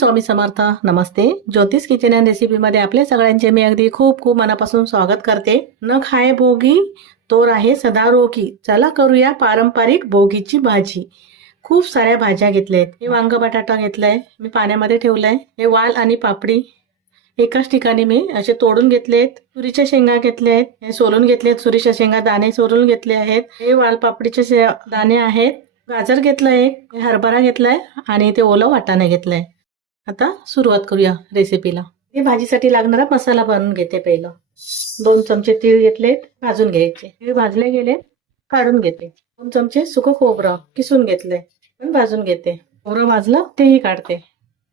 स्वामी समर्थ. नमस्ते. ज्योतिष kitchen and रेसिपीमध्ये आपले सगळ्यांचे मी अगदी खूप खूप मनापासून स्वागत करते. न खाये भोगी तो राहे सदा रोगी. चला करूया पारंपरिक भोगीची भाजी. खूप साऱ्या भाज्या घेतल्यात. हे वांग बटाटा घेतलाय, मी पाण्यामध्ये ठेवलाय. हे वाल आणि पापडी एकाच ठिकाणी मी असे तोडून घेतलेत. तुरीच्या शेंगा घेतल्या आहेत, हे सोलून घेतलेत. तुरीच्या शेंगा दाणे सोलून घेतले आहेत. हे वाल पापडीचे दाणे आहेत. गाजर घेतलाय, हरभरा घेतलाय आणि ते ओलं वाटाणे घेतलंय. आता सुरुवात करूया रेसिपीला. हे भाजीसाठी लागणारा मसाला बनवून घेते. पहिलं 2 चमचे तीळ घेतलेत, भाजून घ्यायचे. तीळ भाजले गेले, काढून घेते. 2 चमचे सुकं खोबरं किसून घेतले, पण भाजून घेते. खोबरं भाजलं तेही काढते.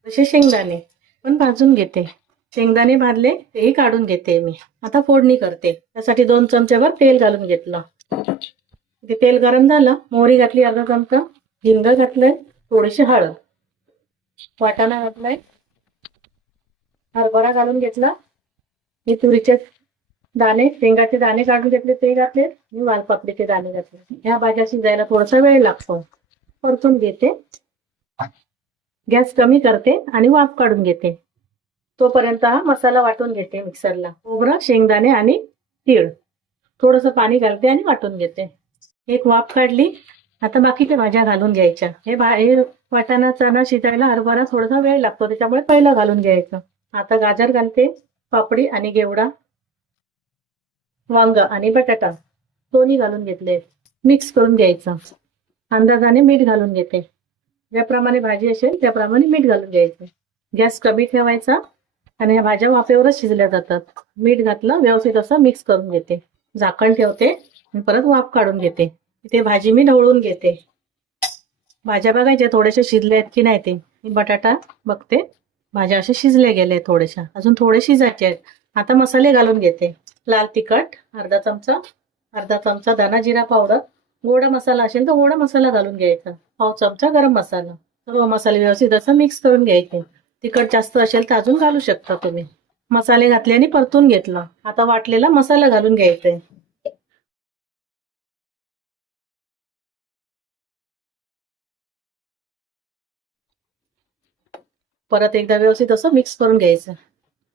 तसे शेंगदाणे पण भाजून घेते. शेंगदाणे भाजले तेही काढून घेते मी. आता फोडणी करते. त्यासाठी 2 चमच्यावर तेल घालून घेतलं. ते तेल गरम झालं, मोहरी घातली अर्धा चमचा, हिंग घातलंय, थोडीशी हळद, वाटाणा घातलाय, हरभरा घालून घेतला, हे तुरीचे दाणे शेंगाचे दाणे काढून घेतले ते घातले, मी वालपापडीचे दाणे घातले. ह्या भाज्या शिजायला थोडासा वेळ लागतो. परतून घेते, गॅस कमी करते आणि वाफ काढून घेते. तोपर्यंत हा मसाला वाटून घेते मिक्सरला. खोबरं, शेंगदाणे आणि तीळ, थोडंसं पाणी घालते आणि वाटून घेते. एक वाफ काढली. आता बाकीच्या भाज्या घालून घ्यायच्या. हे वाटाणा चणा शिजायला हरभरा थोडासा वेळ लागतो, त्याच्यामुळे पहिलं घालून घ्यायचं. आता गाजर घालते, पापडी आणि घेवडा, वांग आणि बटाटा दोन्ही घालून घेतले. मिक्स करून घ्यायचं. अंदाजाने मीठ घालून घेते. ज्याप्रमाणे भाजी असेल त्याप्रमाणे मीठ घालून घ्यायचं. गॅस कमी ठेवायचा आणि या भाज्या वाफेवरच शिजल्या जातात. मीठ घातलं, व्यवस्थित असं मिक्स करून घेते. झाकण ठेवते आणि परत वाफ काढून घेते. ते भाजी मी ढवळून घेते. भाज्या बघायच्या थोडेसे शिजले आहेत की नाही ते. बटाटा बघते, भाज्या असे शिजले गेले थोडेशा, अजून थोडे शिजायचे आहेत. आता मसाले घालून घेते. लाल तिखट अर्धा चमचा धना जिरा पावडर, गोडा मसाला असेल तर गोडा मसाला घालून घ्यायचा. 1/2 चमचा गरम मसाला. सर्व मसाले व्यवस्थित असं मिक्स करून घ्यायचे. तिखट जास्त असेल तर अजून घालू शकता तुम्ही. मसाले घातले आणि परतून घेतला. आता वाटलेला मसाला घालून घ्यायचा. परत एकदा व्यवस्थित असं मिक्स करून घ्यायचं.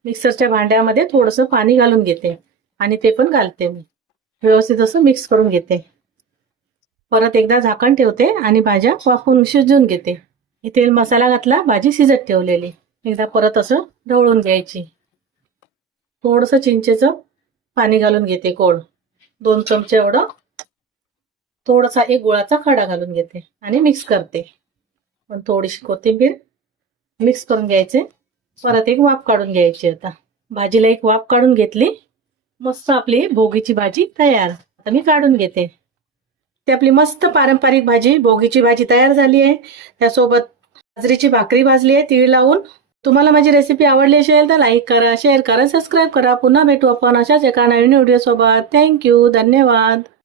मिक्सरच्या भांड्यामध्ये थोडंसं पाणी घालून घेते आणि ते पण घालते मी. व्यवस्थित असं मिक्स करून घेते. परत एकदा झाकण ठेवते आणि भाज्या वाफवून शिजवून घेते. इथे मसाला घातला, भाजी शिजत ठेवलेली. एकदा परत असं ढवळून घ्यायची. थोडंसं चिंचेचं पाणी घालून घेते, गोड 2 चमचे एवढं. थोडासा एक गुळाचा खडा घालून घेते आणि मिक्स करते. पण थोडीशी कोथिंबीर मिक्स करून घ्यायचे. परत एक वाफ काढून घ्यायची. आता भाजीला एक वाफ काढून घेतली. मस्त आपली भोगीची भाजी तयार. आता मी काढून घेते. ती आपली मस्त पारंपरिक भाजी भोगीची भाजी तयार झाली आहे. त्यासोबत बाजरीची भाकरी भाजली आहे तीळ लावून. तुम्हाला माझी रेसिपी आवडली असेल तर लाईक करा, शेअर करा, सबस्क्राईब करा. पुन्हा भेटू आपण अशाच एका नवीन व्हिडिओ सोबत. थँक्यू, धन्यवाद.